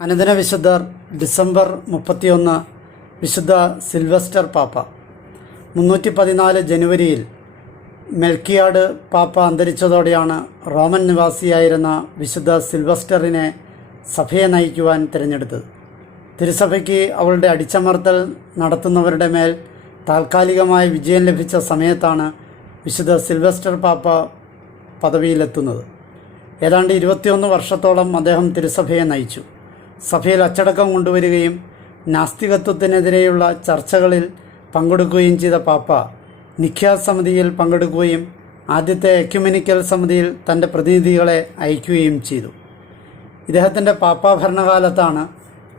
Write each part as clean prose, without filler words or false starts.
അനുദിന വിശുദ്ധർ ഡിസംബർ 31 വിശുദ്ധ സിൽവസ്റ്റർ പാപ്പ. 314 ജനുവരിയിൽ മെൽക്കിയാഡ് പാപ്പ അന്തരിച്ചതോടെയാണ് റോമൻ നിവാസിയായിരുന്ന വിശുദ്ധ സിൽവസ്റ്ററിനെ സഭയെ നയിക്കുവാൻ തിരഞ്ഞെടുത്തത്. തിരുസഭയ്ക്ക് അവളുടെ അടിച്ചമർത്തൽ നടത്തുന്നവരുടെ മേൽ താൽക്കാലികമായി വിജയം ലഭിച്ച സമയത്താണ് വിശുദ്ധ സിൽവസ്റ്റർ പാപ്പ പദവിയിലെത്തുന്നത്. ഏതാണ്ട് 21 വർഷത്തോളം അദ്ദേഹം തിരുസഭയെ നയിച്ചു. സഭയിൽ അച്ചടക്കം കൊണ്ടുവരികയും നാസ്തികത്വത്തിനെതിരെയുള്ള ചർച്ചകളിൽ പങ്കെടുക്കുകയും ചെയ്ത പാപ്പ നിഖ്യാ സമിതിയിൽ പങ്കെടുക്കുകയും ആദ്യത്തെ എക്യുമെനിക്കൽ സമിതിയിൽ തൻ്റെ പ്രതിനിധികളെ അയക്കുകയും ചെയ്തു. ഇദ്ദേഹത്തിൻ്റെ പാപ്പാ ഭരണകാലത്താണ്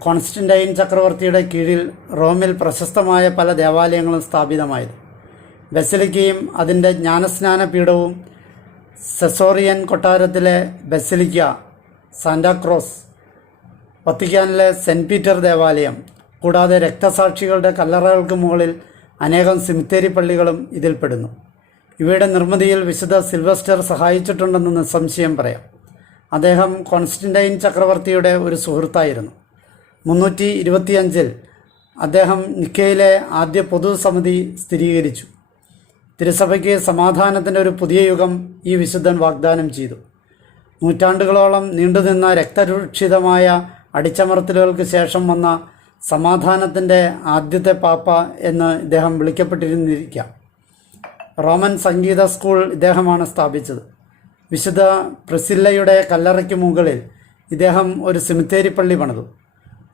കോൺസ്റ്റന്റൈൻ ചക്രവർത്തിയുടെ കീഴിൽ റോമിൽ പ്രശസ്തമായ പല ദേവാലയങ്ങളും സ്ഥാപിതമായത്. ബസിലിക്കയും അതിൻ്റെ ജ്ഞാനസ്നാന പീഠവും, സെസോറിയൻ കൊട്ടാരത്തിലെ ബസിലിക്ക സാന്റാക്രോസ്, വത്തിക്കാനിലെ സെൻറ്റ് പീറ്റർ ദേവാലയം, കൂടാതെ രക്തസാക്ഷികളുടെ കല്ലറകൾക്ക് മുകളിൽ അനേകം സിമിത്തേരി പള്ളികളും ഇതിൽപ്പെടുന്നു. ഇവയുടെ നിർമ്മിതിയിൽ വിശുദ്ധ സിൽവസ്റ്റർ സഹായിച്ചിട്ടുണ്ടെന്ന് നിസ്സംശയം പറയാം. അദ്ദേഹം കോൺസ്റ്റന്റൈൻ ചക്രവർത്തിയുടെ ഒരു സുഹൃത്തായിരുന്നു. 325 അദ്ദേഹം നിക്കയിലെ ആദ്യ പൊതുസമിതി സ്ഥിരീകരിച്ചു. തിരുസഭയ്ക്ക് സമാധാനത്തിൻ്റെ ഒരു പുതിയ യുഗം ഈ വിശുദ്ധൻ വാഗ്ദാനം ചെയ്തു. നൂറ്റാണ്ടുകളോളം നീണ്ടുനിന്ന രക്തരൂക്ഷിതമായ അടിച്ചമർത്തലുകൾക്ക് ശേഷം വന്ന സമാധാനത്തിൻ്റെ ആദ്യത്തെ പാപ്പ എന്ന് ഇദ്ദേഹം വിളിക്കപ്പെട്ടിരുന്നിരിക്കാം. റോമൻ സംഗീത സ്കൂൾ ഇദ്ദേഹമാണ് സ്ഥാപിച്ചത്. വിശുദ്ധ പ്രിസില്ലയുടെ കല്ലറയ്ക്ക് മുകളിൽ ഇദ്ദേഹം ഒരു സിമിത്തേരി പള്ളി പണിതു.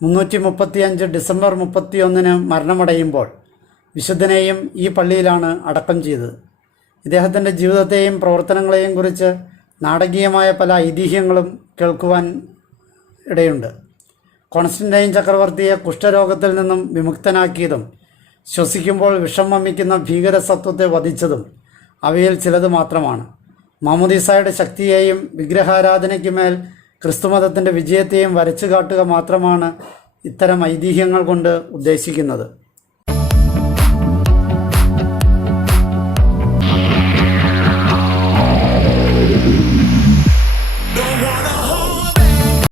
335 ഡിസംബർ 31 മരണമടയുമ്പോൾ വിശുദ്ധനെയും ഈ പള്ളിയിലാണ് അടക്കം ചെയ്തത്. ഇദ്ദേഹത്തിൻ്റെ ജീവിതത്തെയും പ്രവർത്തനങ്ങളെയും കുറിച്ച് നാടകീയമായ പല ഐതിഹ്യങ്ങളും കേൾക്കുവാൻ ഇടയുണ്ട്. കോൺസ്റ്റന്റൈൻ ചക്രവർത്തിയെ കുഷ്ഠരോഗത്തിൽ നിന്നും വിമുക്തനാക്കിയതും ശ്വസിക്കുമ്പോൾ വിഷം വമിക്കുന്ന ഭീകരസത്വത്തെ വധിച്ചതും അവയിൽ ചിലത് മാത്രമാണ്. മാമോദീസായുടെ ശക്തിയെയും വിഗ്രഹാരാധനയ്ക്കുമേൽ ക്രിസ്തുമതത്തിൻ്റെ വിജയത്തെയും വരച്ചു കാട്ടുക മാത്രമാണ് ഇത്തരം ഐതിഹ്യങ്ങൾ കൊണ്ട് ഉദ്ദേശിക്കുന്നത്.